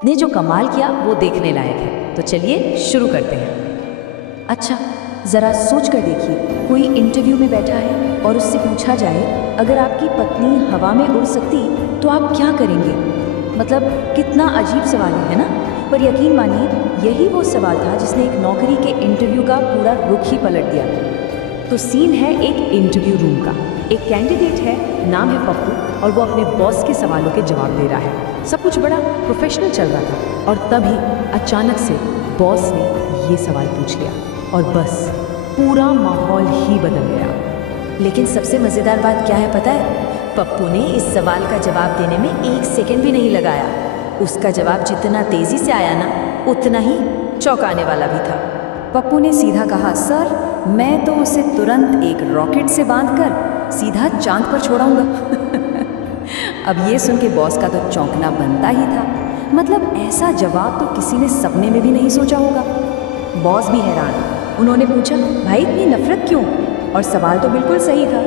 ने जो कमाल किया वो देखने लायक है। तो चलिए शुरू करते हैं। अच्छा, ज़रा सोच कर देखिए, कोई इंटरव्यू में बैठा है और उससे पूछा जाए अगर आपकी पत्नी हवा में उड़ सकती तो आप क्या करेंगे। मतलब कितना अजीब सवाल है ना? पर यकीन मानिए यही वो सवाल था जिसने एक नौकरी के इंटरव्यू का पूरा रुख ही पलट दिया। तो सीन है एक इंटरव्यू रूम का। एक कैंडिडेट है, नाम है पप्पू, और वो अपने बॉस के सवालों के जवाब दे रहा है। सब कुछ बड़ा प्रोफेशनल चल रहा था और तभी अचानक से बॉस ने ये सवाल पूछ लिया और बस पूरा माहौल ही बदल गया। लेकिन सबसे मज़ेदार बात क्या है पता है? पप्पू ने इस सवाल का जवाब देने में 1 सेकंड भी नहीं लगाया। उसका जवाब जितना तेज़ी से आया ना, उतना ही चौंकाने वाला भी था। पप्पू ने सीधा कहा, सर मैं तो उसे तुरंत एक रॉकेट से बांधकर सीधा चांद पर छोड़ाऊंगा। अब ये सुन के बॉस का तो चौंकना बनता ही था। मतलब ऐसा जवाब तो किसी ने सपने में भी नहीं सोचा होगा। बॉस भी हैरान। उन्होंने पूछा, भाई इतनी नफरत क्यों? और सवाल तो बिल्कुल सही था।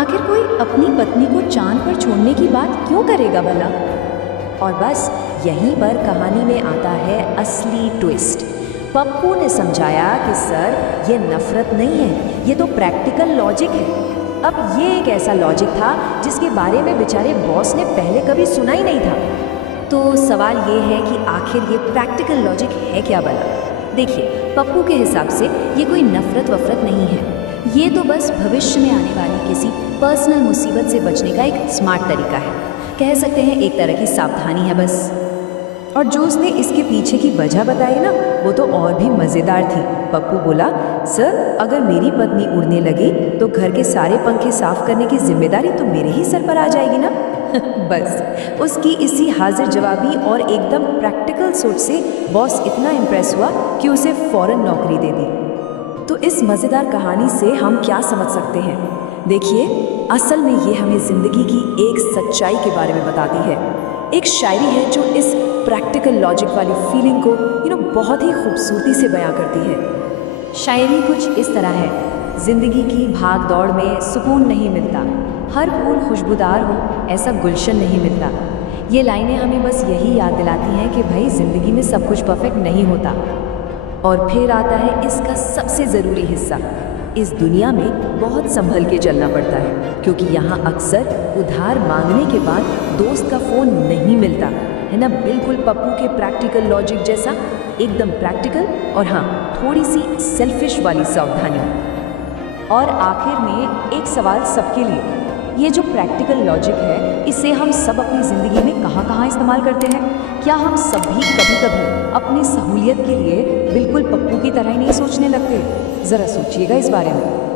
आखिर कोई अपनी पत्नी को चांद पर छोड़ने की बात क्यों करेगा भला? और बस यहीं पर कहानी में आता है असली ट्विस्ट। पप्पू ने समझाया कि सर ये नफरत नहीं है, ये तो प्रैक्टिकल लॉजिक है। अब ये एक ऐसा लॉजिक था जिसके बारे में बेचारे बॉस ने पहले कभी सुना ही नहीं था। तो सवाल ये है कि आखिर ये प्रैक्टिकल लॉजिक है क्या भला? देखिए, पप्पू के हिसाब से ये कोई नफरत वफरत नहीं है। ये तो बस भविष्य में आने वाली किसी पर्सनल मुसीबत से बचने का एक स्मार्ट तरीका है। कह सकते हैं एक तरह की सावधानी है बस। और जो उसने इसके पीछे की वजह बताई ना, वो तो और भी मज़ेदार थी। पप्पू बोला, सर अगर मेरी पत्नी उड़ने लगी तो घर के सारे पंखे साफ करने की जिम्मेदारी तो मेरे ही सर पर आ जाएगी ना। बस उसकी इसी हाजिर जवाबी और एकदम प्रैक्टिकल सोच से बॉस इतना इम्प्रेस हुआ कि उसे फ़ौरन नौकरी दे दी। तो इस मज़ेदार कहानी से हम क्या समझ सकते हैं? देखिए, असल में ये हमें ज़िंदगी की एक सच्चाई के बारे में बताती है। एक शायरी है जो इस प्रैक्टिकल लॉजिक वाली फीलिंग को बहुत ही खूबसूरती से बयां करती है। शायरी कुछ इस तरह है, ज़िंदगी की भाग दौड़ में सुकून नहीं मिलता, हर फूल खुशबूदार हो ऐसा गुलशन नहीं मिलता। ये लाइनें हमें बस यही याद दिलाती हैं कि भाई ज़िंदगी में सब कुछ परफेक्ट नहीं होता। और फिर आता है इसका सबसे ज़रूरी हिस्सा, इस दुनिया में बहुत संभल के चलना पड़ता है, क्योंकि यहाँ अक्सर उधार मांगने के बाद दोस्त का फ़ोन नहीं मिलता है ना। बिल्कुल पप्पू के प्रैक्टिकल लॉजिक जैसा, एकदम प्रैक्टिकल और हाँ थोड़ी सी सेल्फिश वाली सावधानी। और आखिर में एक सवाल सबके लिए, ये जो प्रैक्टिकल लॉजिक है इसे हम सब अपनी ज़िंदगी में कहाँ कहाँ इस्तेमाल करते हैं? क्या हम सभी कभी कभी अपनी सहूलियत के लिए बिल्कुल पप्पू की तरह ही नहीं सोचने लगते? ज़रा सोचिएगा इस बारे में।